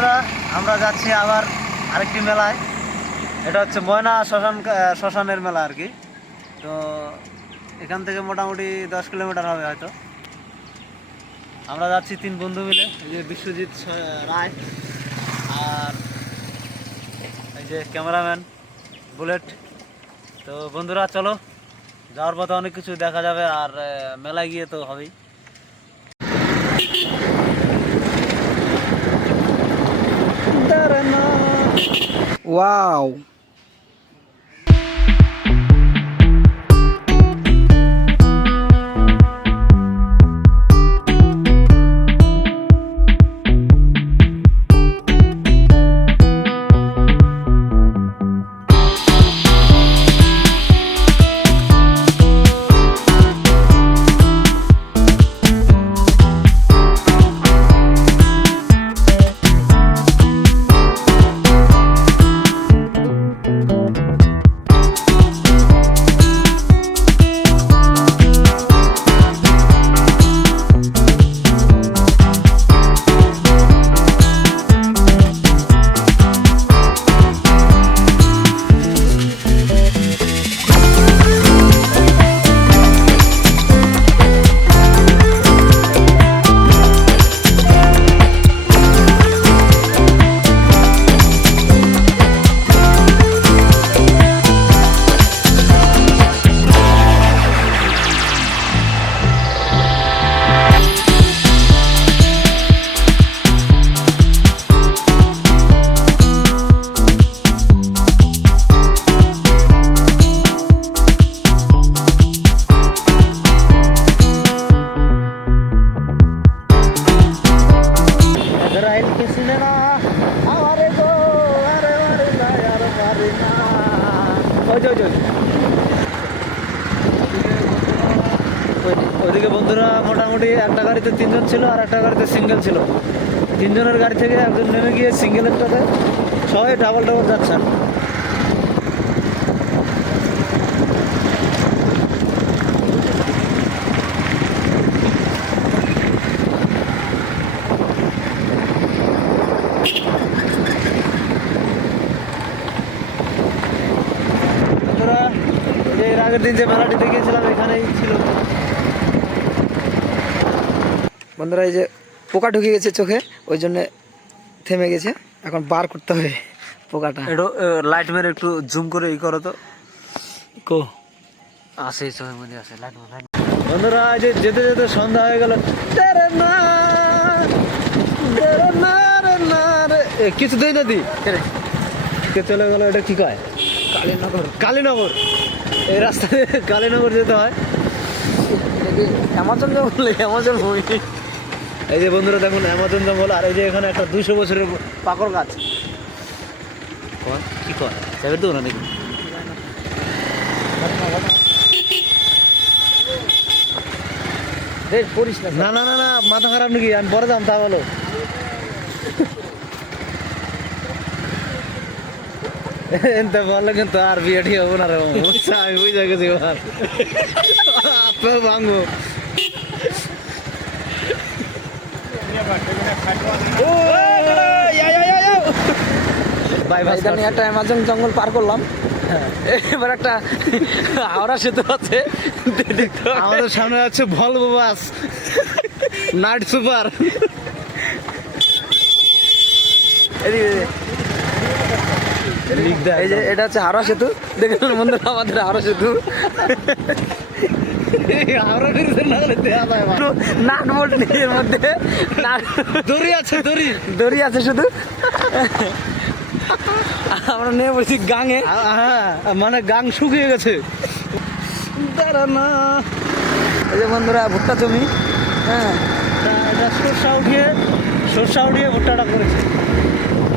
বন্ধুরা আমরা যাচ্ছি আবার আরেকটি মেলায়। এটা হচ্ছে ময়না শ্মশানের মেলা আর কি। তো এখান থেকে মোটামুটি 10 কিলোমিটার হবে হয়তো। আমরা যাচ্ছি 3 বন্ধু মিলে, এই যে বিশ্বজিৎ রায় আর এই যে ক্যামেরাম্যান বুলেট। তো বন্ধুরা চলো, যাওয়ার পথে অনেক কিছু দেখা যাবে আর মেলায় গিয়ে তো হবেই। ওয়াও, ওইদিকে বন্ধুরা মোটামুটি একটা গাড়িতে 3 জন ছিল আর একটা গাড়িতে সিঙ্গেল ছিল। 3 জনের গাড়ি থেকে একজন নেমে গিয়ে সিঙ্গেলেরটাতে সবাই ডাবল যাচ্ছেন। এর আগের দিন যে মেলাটি দেখেছিলাম এখানেই ছিল। বন্ধুরা এই যে পোকা ঢুকে গেছে চোখে, ওই জন্য থেমে গেছে, এখন বার করতে হবে পোকাটা। একটু লাইট মেরে একটু জুম করে ই করো তো। কো আসে চোখের মধ্যে আসে লাইট। বন্ধুরা যে যেতে যেতে সন্ধ্যা হয়ে গেল। কিছু দেই না দি কে চলে গেল, এটা কি কয়? কালীনগর। এই রাস্তা দিয়ে কালীনগর যেতে হয়। অ্যামাজন জঙ্গল, অ্যামাজন ভূমি। এই যে বন্ধুরা দেখুন অ্যামাজন জঙ্গল, আর এই যে এখানে একটা 200 বছরের পাকড় গাছ। কি কয় যাবে তো না দেখুন। না না না না, মাথা খারাপ নাকি? আমি পরে দাম তা বলো। এনতে বললে কিন্তু আর বিয়েটি হবো না রে। আমি বুঝে গেছি আপনার ভাঙবো। একটা অ্যামাজন জঙ্গল পার করলাম, এবার একটা হাওড়া সেতু আছে। আমাদের সামনে আছে ভলভো বাস, নাইট সুপার। এই যে এটা হচ্ছে হাওড়া সেতু, দেখুন বন্ধুরা আমাদের হাওড়া সেতু। নাট বোল্ট নেই এর মধ্যে, দড়ি আছে শুধু। আমরা নিয়ে বলছি গাঙে, মানে গাং শুকিয়ে গেছে। এই যে বন্ধুরা ভুট্টা জমি, হ্যাঁ সরষা উঠিয়ে ভুট্টাটা করেছে।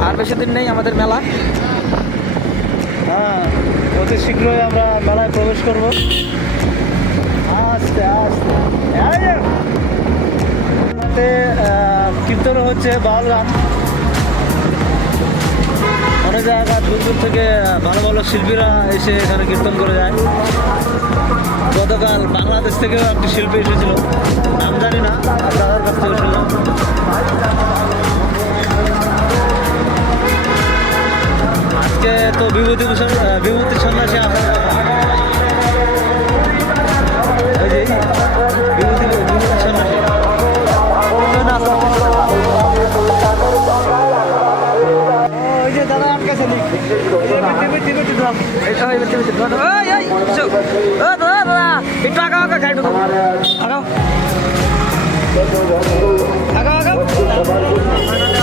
আর বেশি দিন নেই আমাদের মেলা। হ্যাঁ, অতি শীঘ্রই আমরা মেলায় প্রবেশ করবো। আস্তে আস্তে কীর্তন হচ্ছে, বাউল গান। অনেক জায়গা দূর দূর থেকে ভালো ভালো শিল্পীরা এসে এখানে কীর্তন করে যায়। গতকাল বাংলাদেশ থেকেও একটি শিল্পী এসেছিল, নাম জানি না, দাদার কাছ থেকে শুনলাম। আজকে তো বিভূতি সন্ন্যাসী আসে ওই যে বিভূতি সন্ন্যাসী ওই যে দাদা আটকাছে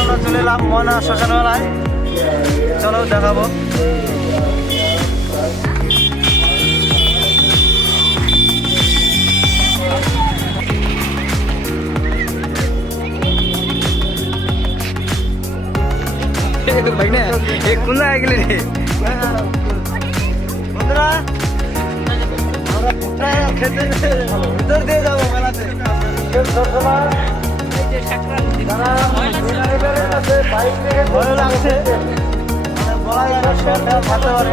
আমরা চলে এলাম ময়না শ্মশান মেলায়। চলো দেখাবো। বন্ধুরা আমরা খেতে ভিতর দিয়ে যাবো মেলাতে। ভালো লাগছে বলা যাবে থাকতে পারে।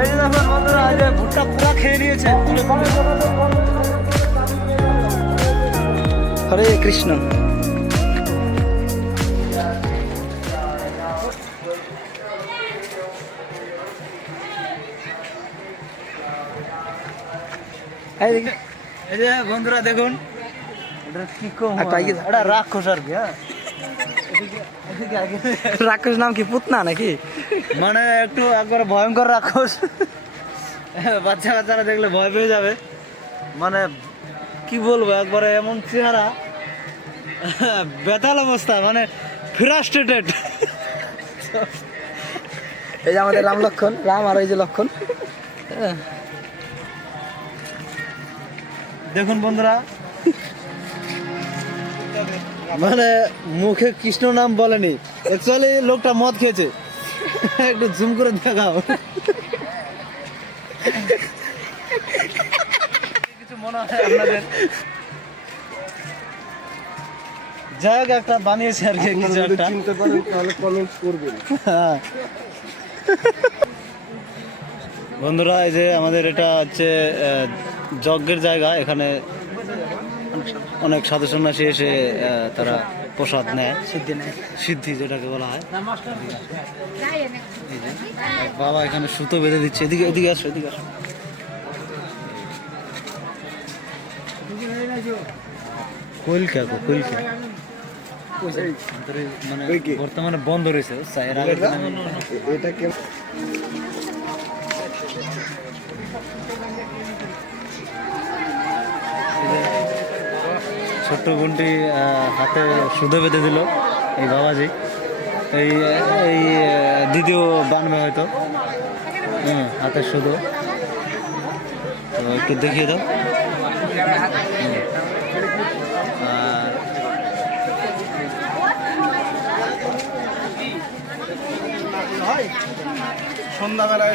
এই যে দেখুন বন্ধুরা যে ভুট্টা পুরা খেয়ে নিয়েছে। হরে কৃষ্ণ। এই যে বন্ধুরা দেখুন এটা কি কম এটা রাক্ষস আর কি। হ্যাঁ রাক্ষস নাম কি পুতনা নাকি? মানে একটু একবারে ভয়ঙ্কর রাক্ষস। বাচ্চা কাচ্চারা দেখলে ভয় পেয়ে যাবে। মানে কি বলবো একবারে এমন চেহারা বেতাল অবস্থা মানে ফ্রাস্ট্রেটেড। এই যে আমাদের রাম লক্ষণ, রাম আর এই যে লক্ষণ। দেখুন বন্ধুরা মানে মুখে কৃষ্ণ নাম বলেনি, অ্যাকচুয়ালি লোকটা মদ খেয়েছে। একটু জুম করে দেখাও। কিছু মনে হয় আপনাদের? যাই হোক একটা বানিয়েছে আর কি কিছু একটা। চিনতে পারেন তাহলে কমেন্ট করবেন। হ্যাঁ। বন্ধুরা এই যে আমাদের এটা হচ্ছে যজ্ঞের জায়গা। এখানে অনেক সাধু সন্ন্যাসী এসে তারা প্রসাদ নেয়, সিদ্ধি যেটাকে বলা হয়। এই যে বাবা এখানে সুতো বেঁধে দিচ্ছে। এদিকে এদিকে আসো, এদিকে আসো। কইলকা কইলকা মানে বর্তমানে বন্ধ রয়েছে। এটা কে ছোট্ট বোনটি হাতে সুতো বেঁধে দিল এই বাবাজি। এই এই দিদিও বানবে হয়তো। হাতে সুতো তো একটু দেখিয়ে দাও। আর সন্ধ্যাবেলায়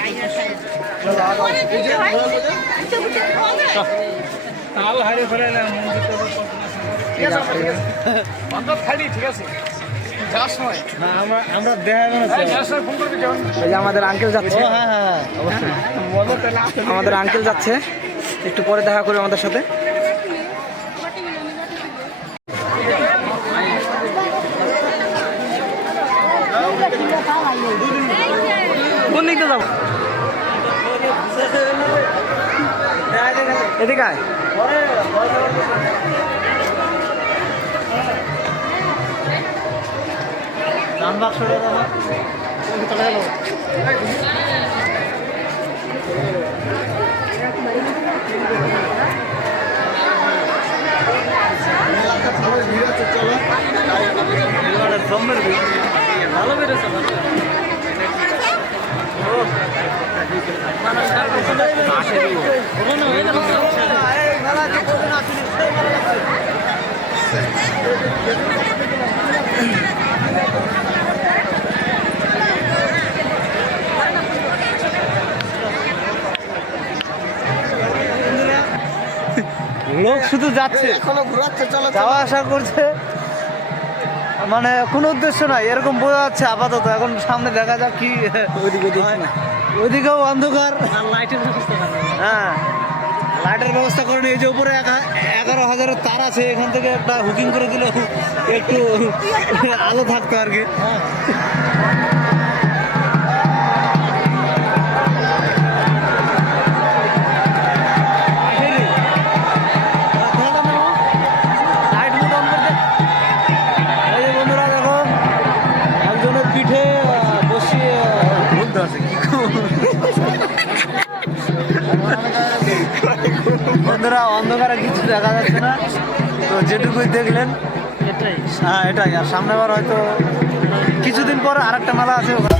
না আমরা দেখা এই যে আমাদের আঙ্কেল যাচ্ছে। হ্যাঁ হ্যাঁ অবশ্যই। আমাদের আঙ্কেল যাচ্ছে, একটু পরে দেখা করবে আমাদের সাথে। কোন দিক দিয়ে যাবো? এদিকে আয়। দাম বাক্সটা দাও। ভালো বেরোছে লোক শুধু যাচ্ছে, এখনো ঘোরাচ্ছে, চলো যাওয়া আসা করছে, মানে কোনো উদ্দেশ্য নাই এরকম বোঝা যাচ্ছে আপাতত। এখন সামনে দেখা যাক কি। ওইদিকেও অন্ধকার। হ্যাঁ লাইটের ব্যবস্থা করেন। এই যে উপরে 11,000-এর তার আছে, এখান থেকে একটা হুকিং করে দিলে একটু আলো থাকতো আর কি। লাইট মুড অন করে দে। এই যে বন্ধুরা দেখো, একজনের পিঠে বসিয়ে ভুলতে আছে কি বন্ধুরা, অন্ধকারে কিছু দেখা যাচ্ছে না, তো যেটুকুই দেখলেন হ্যাঁ এটাই। আর সামনে আবার হয়তো কিছুদিন পর আরেকটা মেলা আছে ওখানে।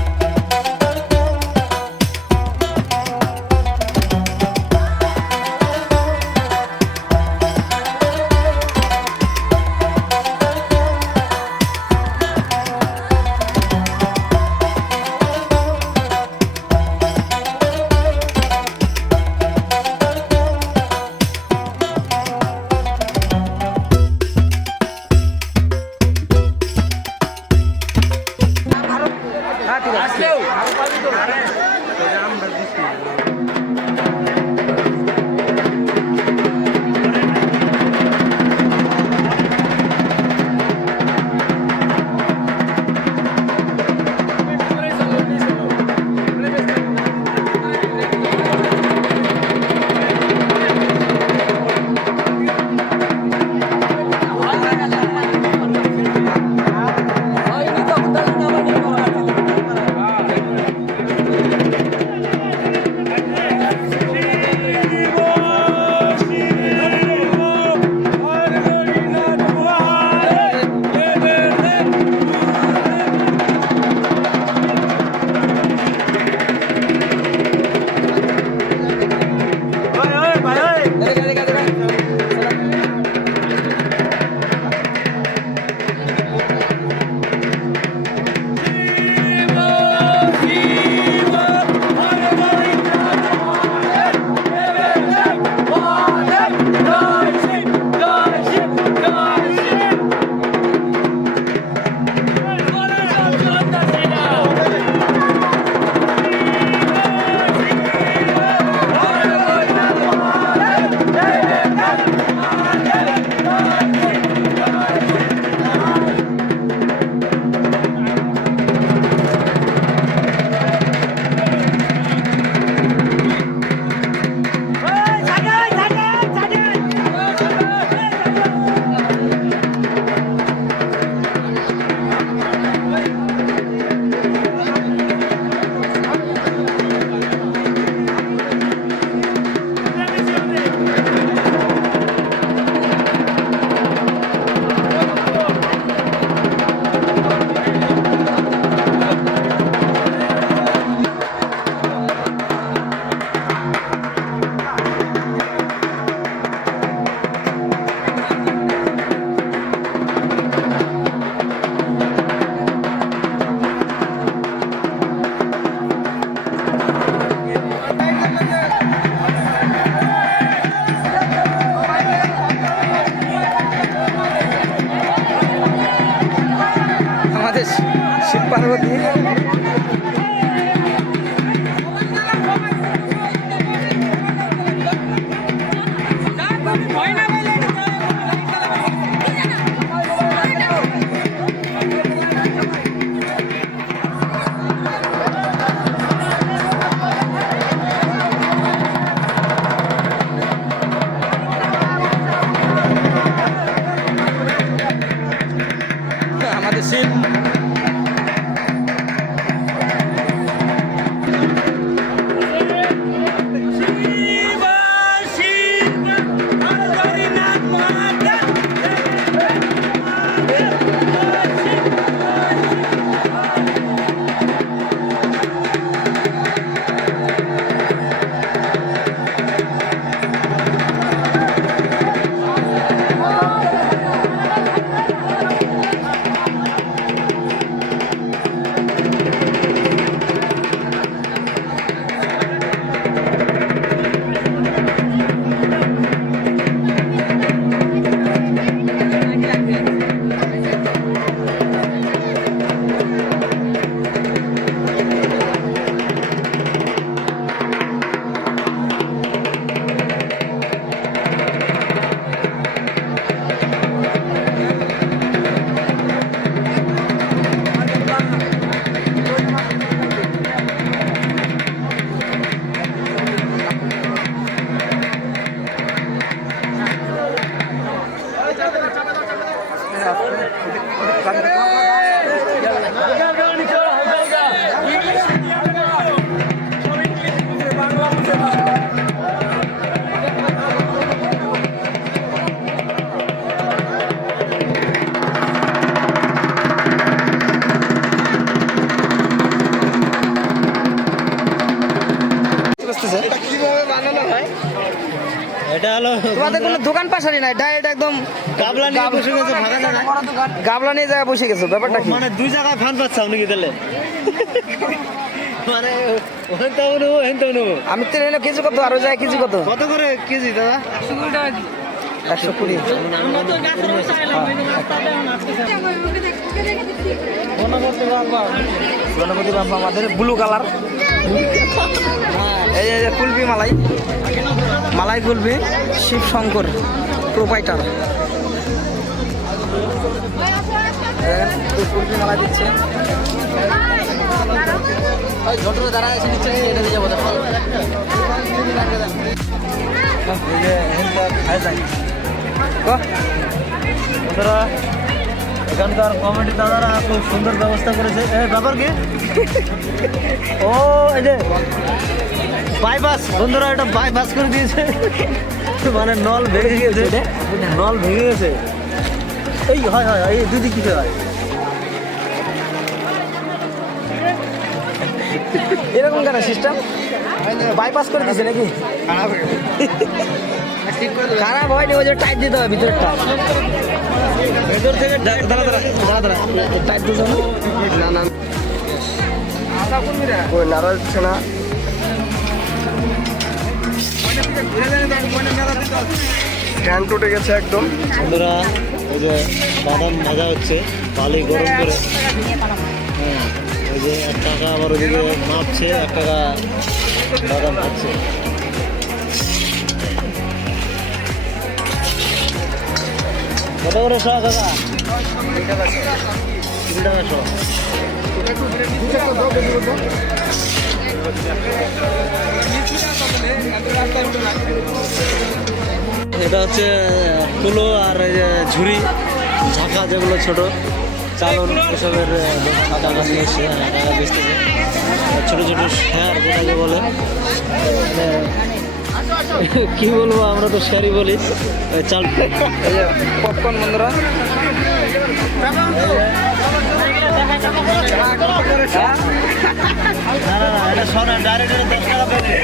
শিব পার্বতী আমাদের শিব বুঝতেছে? এটা কিভাবে বানানো হয়? এটা হলো তোমাদের কোনো দোকান পাশারি নাই, ডাইরেক্ট একদম গাবলা নিয়ে বসে গেছে ফাঁকা জায়গায়। গাবলা নিয়ে জায়গায় বসে গেছো, ব্যাপারটা কি? মানে দুই জায়গায় ফ্যান পাচ্ছাও নাকি তাহলে? মানে ওখান তো নেবো ওখান তো নেবো। আমি তো এনে কেজি কত, আরো যায় কেজি কত? কত করে কেজি দাদা? 120। গণপতি বাবা আমাদের ব্লু কালার। এই যে কুলপি মালাই, মালাই কুলপি, শিব শঙ্কর প্রোপাইটার। কুলপি মালাই দিচ্ছে। দাঁড়া এসে নিচ্ছে, এটা দিয়ে যাবো। বন্ধুরা এখানকার কমিটি দাদারা খুব সুন্দর ব্যবস্থা করেছে। ব্যাপার কি? ও এই যে বাইপাস, বন্ধুরা এটা বাইপাস করে দিয়েছে। মানে নল ভেঙে গেছে, নল ভেঙে গেছে। এই হয় হয় এই দুদিক কি হয়? এরকম কেন সিস্টেম? বাইপাস করে দিয়েছে নাকি? খারাপ হয়নি, ওই যে টাইট দিতে হবে ভিতরটা। ভেতর থেকে দাঁড়া দাঁড়া দাঁড়া দাঁড়া টাইট দিতে হবে। না না ওই নাড়া যাচ্ছে না। ফ্যান টুটে গেছে একদম। বন্ধুরা ওই যে বাদাম ভাজা হচ্ছে, বালি গরম করে। হ্যাঁ ওই যে 1 টাকা আবার ওদিকে মাপছে, 1 টাকা বাদাম খাচ্ছে। কত করে শো কাকা? 2 টাকা শো। এটা হচ্ছে কুলো আর এই যে ঝুড়ি ঝাঁকা, যেগুলো ছোট চালন এসবের টাকা নিয়ে এসে টাকা বেচতেছে। ছোটো ছোটো শেয়ার যেটাকে বলে, কি বলবো আমরা তো শেয়ারই বলি। চাল এই যে পপকর্ন বন্ধুরা। না না না এটা শোনা ডাইরেক্ট 10 টাকা পেয়ে।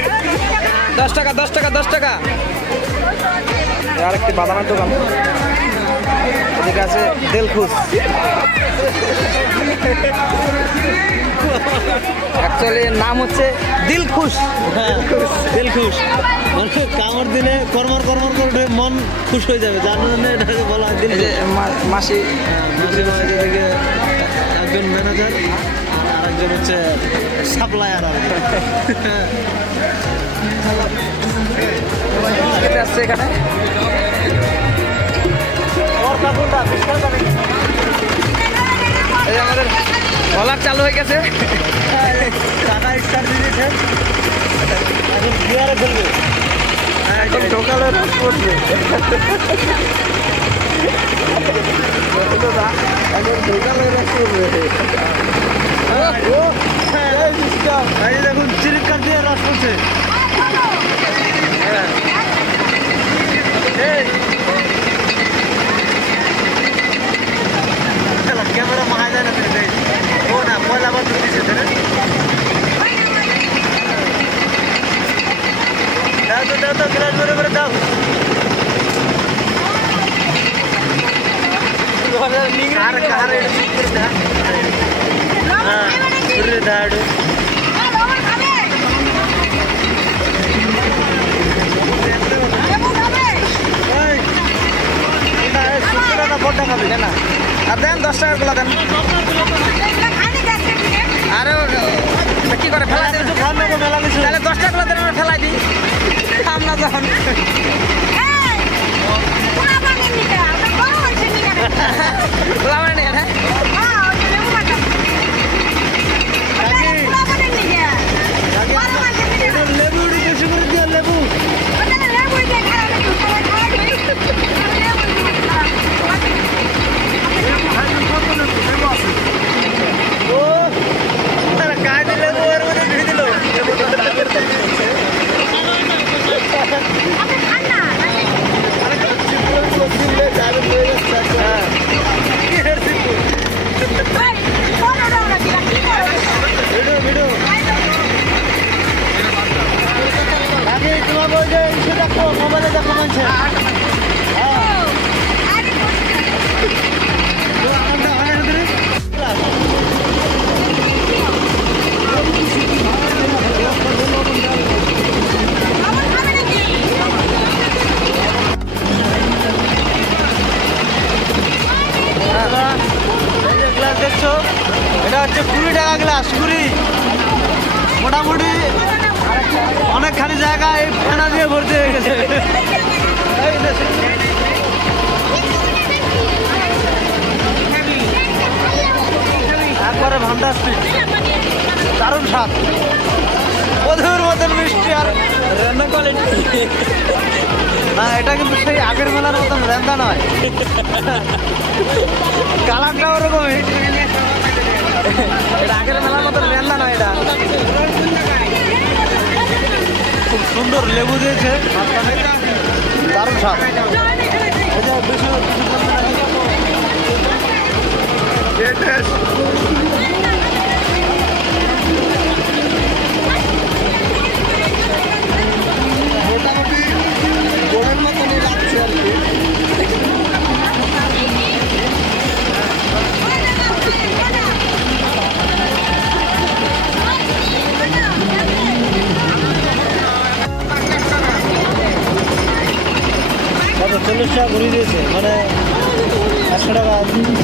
10 টাকা 10 টাকা 10 টাকা। আর একটি বাদামের দোকান, এদিকে আছে দিলখুশ। অ্যাকচুয়ালি নাম হচ্ছে দিলখুশ। হ্যাঁ দিলখুশ, মানে কামড় দিলে কর্মর কর্মর করে মন খুশ হয়ে যাবে, যার জন্য এটাকে বলা হয় এই যে দিলখুশ। মাসি এদিকে একজন ম্যানেজার আর আরেকজন হচ্ছে সাপ্লায়ার আর কি। আসছে এখানে। এই যে আমাদের কলার চালু হয়ে গেছে। টাকা স্টার্ট দিয়ে দিয়েছে, এখন গিয়ারে ফেলবে। এখন ঢোকালে রস পড়বে। এখন ঢোকালে রস পড়বে। এই যে দেখুন চিরিকার দিয়ে রস পড়ছে। ক্যামেরা মারা যায় না, ও না পয়লা আবার দিচ্ছে। দাও তো দাও তো গ্লাস ভরে ভরে দাও। কার কার হ্যাঁ দাঁড়ু বড়টা খাবি না আর দেন 10 টাকার গুলা দেন। আরে কি করে ফেলা দেন? তাহলে 10 টাকা গুলা দেন, আমরা ফেলাই দিই। আমরা যখন লেবু বেশি করে দিয়ে লেবু। এই যে গ্লাস দেখছো, এটা হচ্ছে 20 টাকা গ্লাস, 20। মোটামুটি অনেকখানি জায়গায় ফেনা দিয়ে ভর্তি হয়ে গেছে। এই দেখো। একবারে ভান্ডাস্টিক, দারুণ স্বাদ, মধুর মতন মিষ্টি। আর রান্না কোয়ালিটি না, এটা কিন্তু সেই আগের মেলার মতন রেন্দা নয়, কালারটা ওরকমই। এটা আগের মেলার মতো রান্না নয়, এটা খুব সুন্দর লেবু দিয়েছে মাঝখানে, দারুণ স্বাদ। এই যে বেশি মোটামুটি গোলের মতনই লাগছে আর কি। কত 40 টাকা ঘুরিয়ে দিয়েছে, মানে 100 টাকা।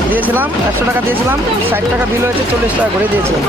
দিয়েছিলাম, 100 টাকা দিয়েছিলাম, 60 টাকা বিল হয়েছে, 40 টাকা করে দিয়েছিলাম।